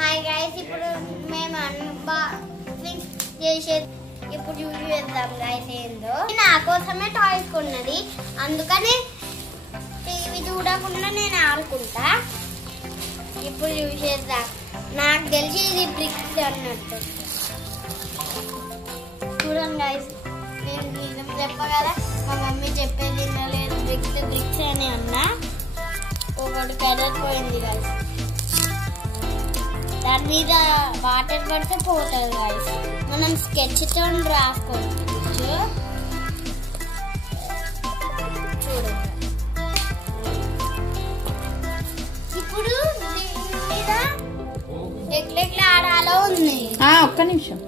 Hi guys, ఇప్పుడు మేము unboxing చేసేది ఇప్పుడు చూసేద్దాం గైస్. ఏందో నా కోసమే టాయ్స్ కొన్నది, అందుకని టీవీ చూడకుండా నేను ఆడుకుంటా. ఇప్పుడు చూసేద్దాం. నాకు తెలిసి ఇది బ్రిక్స్ అన్నట్టు. చూడండి గైస్, నేను నిజం చెప్పగలరా, మా మమ్మీ చెప్పేది లేదు. బ్రిక్స్ అని అన్నా, ఒకటి కలర్ పోయింది గైస్. దాని మీద వాటర్ పడితే పోతుంది గైస్. మనం స్కెచ్తో రాసుకోవచ్చు. చూడండి, ఇప్పుడు దీని మీద ఎట్లెట్లా ఆడాలో ఉంది. ఒక్క నిమిషం.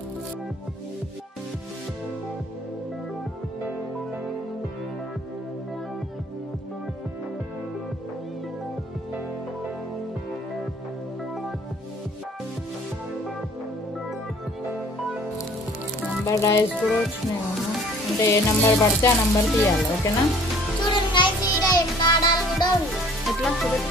నంబర్ డైస్ కూడా వచ్చినాయి. అంటే ఏ నంబర్ పడితే ఆ నంబర్ తీయాలి. ఓకేనా? చూడండి గైస్, ఈడ ఎట్లా ఆడాలి కూడా ఉంది. ఎట్లా చూడండి.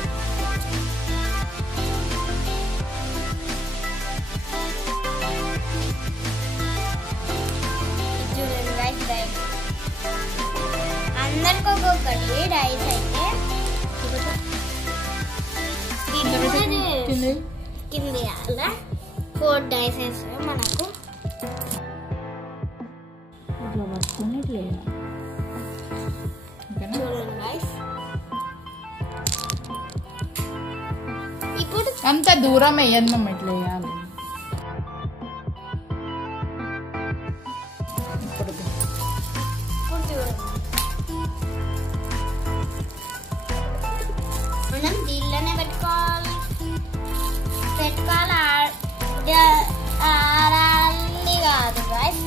చూడండి గైస్, డైస్ అందరికి ఒక్కొక్కటి డైస్ అయితే కింది అలా 4 డైస్ వేస్తాయి మనకు. ఇట్లా పట్టుకొని ఇట్లా వేయాలి. ఓకేనా? చూడండి గైస్, ఇప్పుడు అంత దూరం వేయను, ఇట్లా వేయాలి. ఇప్పుడు చూడండి, మనం దీనిలోనే పెట్టుకోవాలి. ఆడాలి కాదు గైస్,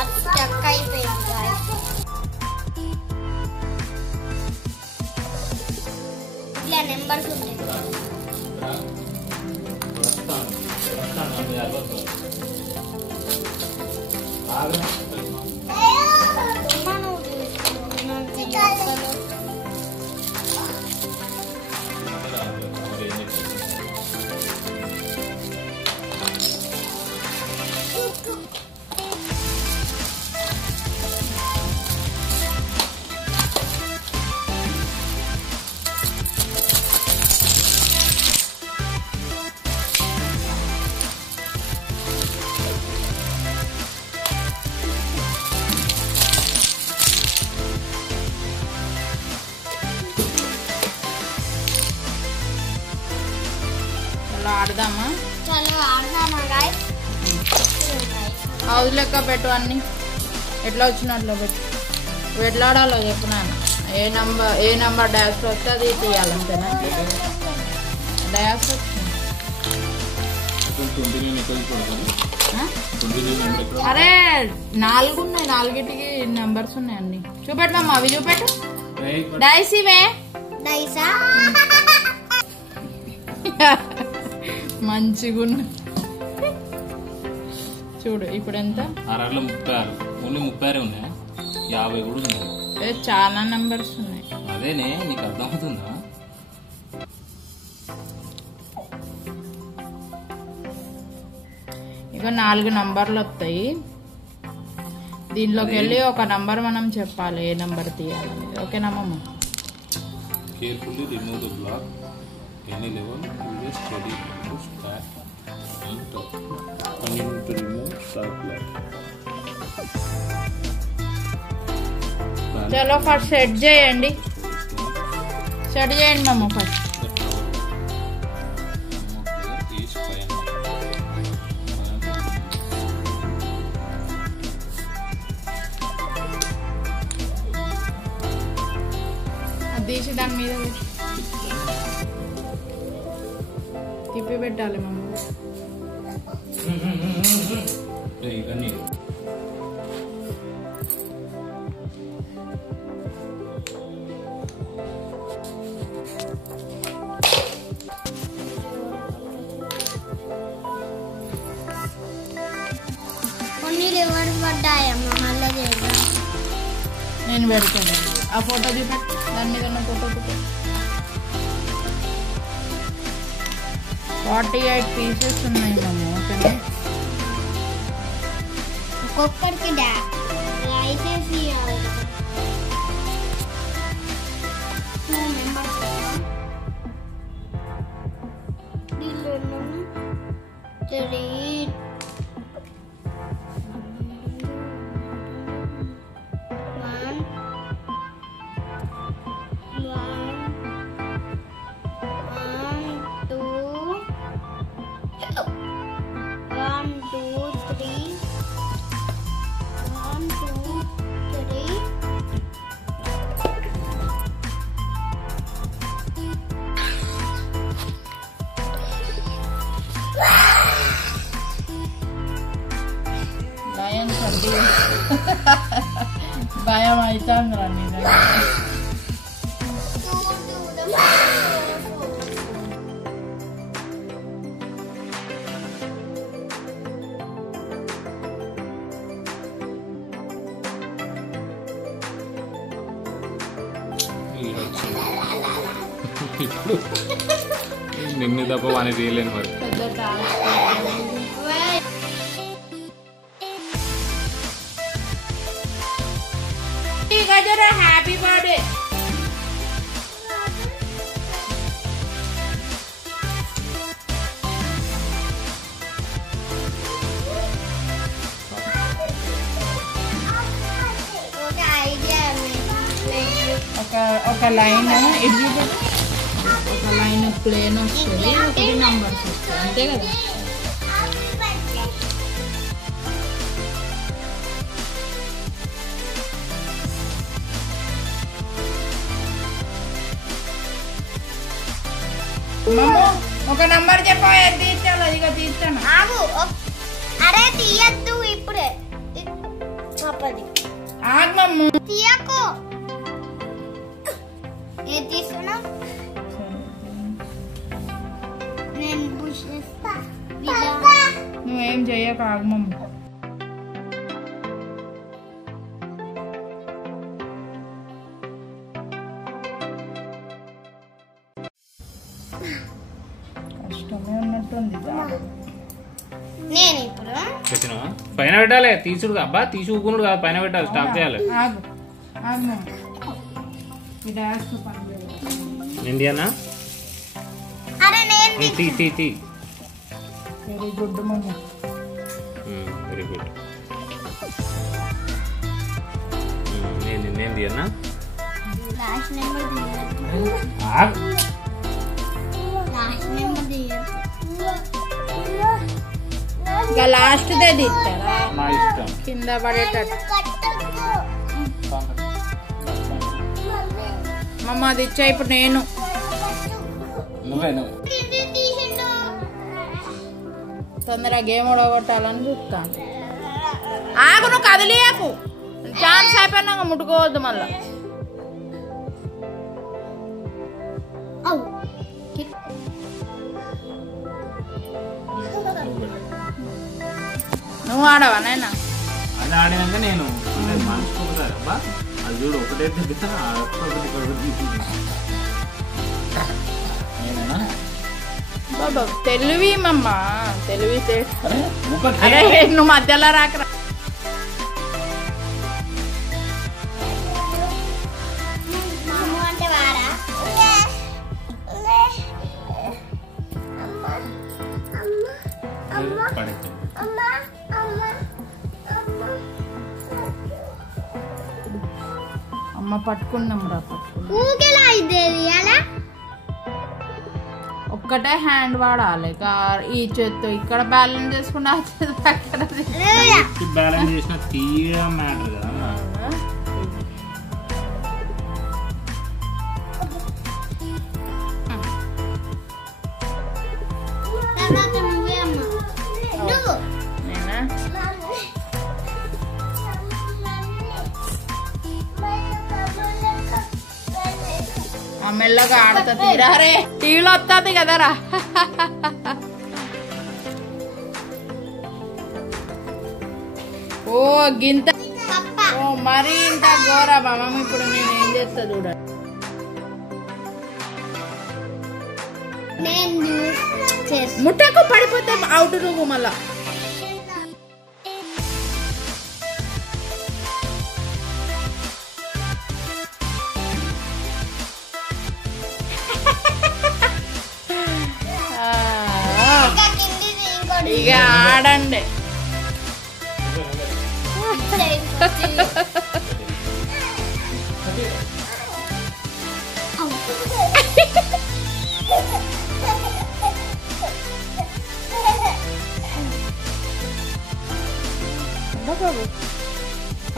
అది స్టక్ అయిపోయింది గైస్. ఇట్లా నెంబర్స్ ఉంటాయి. ఆడదామా? చలో ఆడదామా గైస్. హౌస్ లెక్క పెట్టు, అన్ని ఎట్లా వచ్చినట్లు పెట్టు. ఎట్లా ఆడాలో చెప్పు నాన్న. ఏ నంబర్ డాష్ వస్తే అది తీయాలి, అంతేనా? డాష్ వచ్చింది. అరే 4 ఉన్నాయి, 4టికి నెంబర్స్ ఉన్నాయి. అన్ని చూపెట్టమ్మా, అవి చూపెట్టు. డైస్ ఇవే డైసా మంచిగా చూడు. ఇప్పుడు ఎంత? 36 ఓన్లీ 36 ఉన్నాయి. 50 కూడా ఉన్నాయి. చాలా నెంబర్స్ ఉన్నాయి. అదేనే, నీకు అర్థమవుతుందా? ఇక 4 నంబర్లు వస్తాయి. దీనిలోకి వెళ్ళి ఒక నంబర్ మనం చెప్పాలి, ఏ నంబర్ తీయాలని. ఓకేనా మమ్మ? Carefully remove the block any level to study to start and top. Continue to remove start block. చలో ఫస్ట్ సెట్ చేయండి. సెట్ చేయండి మమ్మ ఫస్ట్. తీసి దాని మీద తిప్పి పెట్టాలి మమ్మ. ఇవన్నీ కొన్ని రివర్స్ పడ్డాయమ్మా, మళ్ళీ చేద్దాం. నేను పెడతాను. ఆ ఫోటో చూపెట్టు, దాని మీద ఉన్న ఫోటో చూపెట్టు. 48 పీసెస్ ఉన్నాయి మమ్మీ. ఓకేనా? ఒక్కొక్కరికి లైసెన్స్ ఇవ్వాలి. 2 మెంబర్స్ దీనిలో 3 భయం అవుతుంది రా నీ దగ్గర. ఇప్పుడు నిన్ను తప్ప వాని తీయలేను మరి. పెద్ద హ్యాపీ బర్త్డే. ఒక లైన్ ఇది ఒక లైన్ ప్లేన్ వస్తుంది, ఒకటి నంబర్స్ వస్తాయి, అంతే కదా? ఒక నంబర్ చెప్పా, తీర్చాలి. ఇక తీర్చాను. అరే తీయద్దు ఇప్పుడే. ఆగమమ్ము తీయకు. ఏది తీసుకున్నా నేను పుష్ చేస్తా. నువ్వేం చెయ్యక ఆగమమ్ము. కష్టమే ఉన్నట్టుంది. నేను ఇప్పుడు పెట్టినావా? పైన పెట్టాలి. తీసుడు అబ్బా, తీసి ఊకునుడు కాదు, పైన పెట్టాలి. స్టాప్ చేయాలి. ఆగు ఆగమమ్ము. ఈ డాష్ పని ఇండియానా? అరే నేను తీ తీ తీ. Very good mummy. Very good. నేను తీయన్నా? లాస్ట్ నెంబర్ తీయద్దు. ఆగు. లాస్ట్ నెంబర్ తీయద్దు. ఇక లాస్ట్ దే తీస్తారా? నా ఇష్టం. కింద పడేటట్టు. మమ్మ అది ఇచ్చా. ఇప్పుడు నేను నువ్వే తొందరగా గేమ్ ఓడగొట్టాలని చూస్తాను. ఆగు, నువ్వు కదిలియకు. ఛాన్స్ అయిపోయినాక ముట్టుకోవద్దు మళ్ళా. నువ్వు ఆడవా నాయనా? అది ఆడినాక నేను మర్చిపోతారు అబ్బా. అది చూడు, ఒకటే బాబా తెలివి మమ్మ, తెలివి. అరే నువ్వు మధ్యలో రాకరా. అంటే వారా అమ్మ పట్టుకున్నాం రా, పట్టుకున్నాం. ఊకెలా ఇదేది అలా ఒక్కటే హ్యాండ్ వాడాలి. ఈ చేత్తో ఇక్కడ బ్యాలెన్స్ చేసుకున్నా అక్కడ బ్యాలెన్స్ చేసిన తీయడం మ్యాటర్ కదా. తర్వాత నువ్వే అమ్మ. నువ్వు నేనా? మెల్లగా ఆడతా తీరా. రే టీవీలో వస్తుంది కదరా. ఓ గింత. ఓ మరీ ఇంత ఘోరా మమ్మ. ఇప్పుడు నేను ఏం చేస్తా చూడ. నేను ముట్టకు పడిపోతే అవుట్ నువ్వు మళ్ళా. ఇక ఆడండి.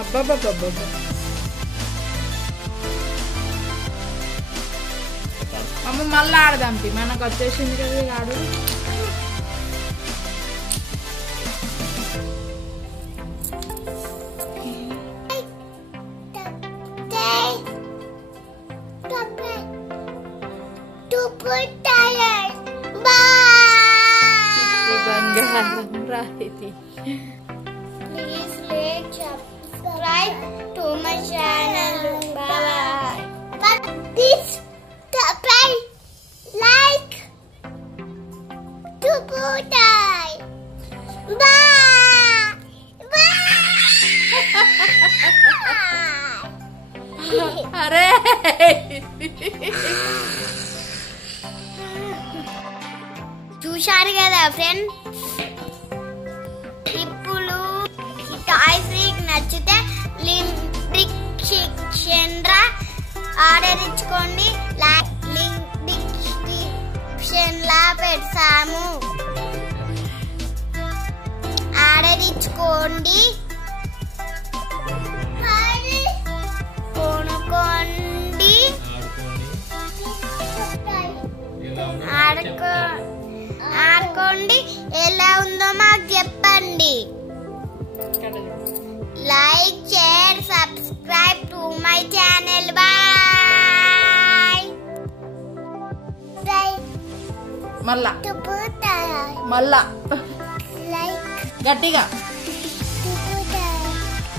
అబ్బాబాబాబా అమ్మ మళ్ళీ ఆడదాంపి మనకు వచ్చేసింది కదా ఆడు. Please like, subscribe to my channel. Bye. But this like to put Bye. అరే చూశారు కదా ఫ్రెండ్. ఇప్పుడు టాయ్స్ మీకు నచ్చితే లింక్ సెక్షన్లో ఆర్డర్ ఇచ్చుకోండి. లింక్ డిస్క్రిప్షన్లో పెడతాము. ఆర్డర్ ఇచ్చుకోండి, కొనుక్కోండి, ఆడుకోండి. ఎలా ఉందో మాకు చెప్పండి. Like, share, subscribe to my channel. Bye. మళ్ళా మళ్ళా గట్టిగా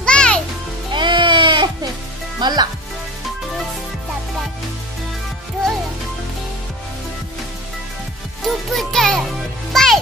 బాయ్. మళ్ళా బాయ్.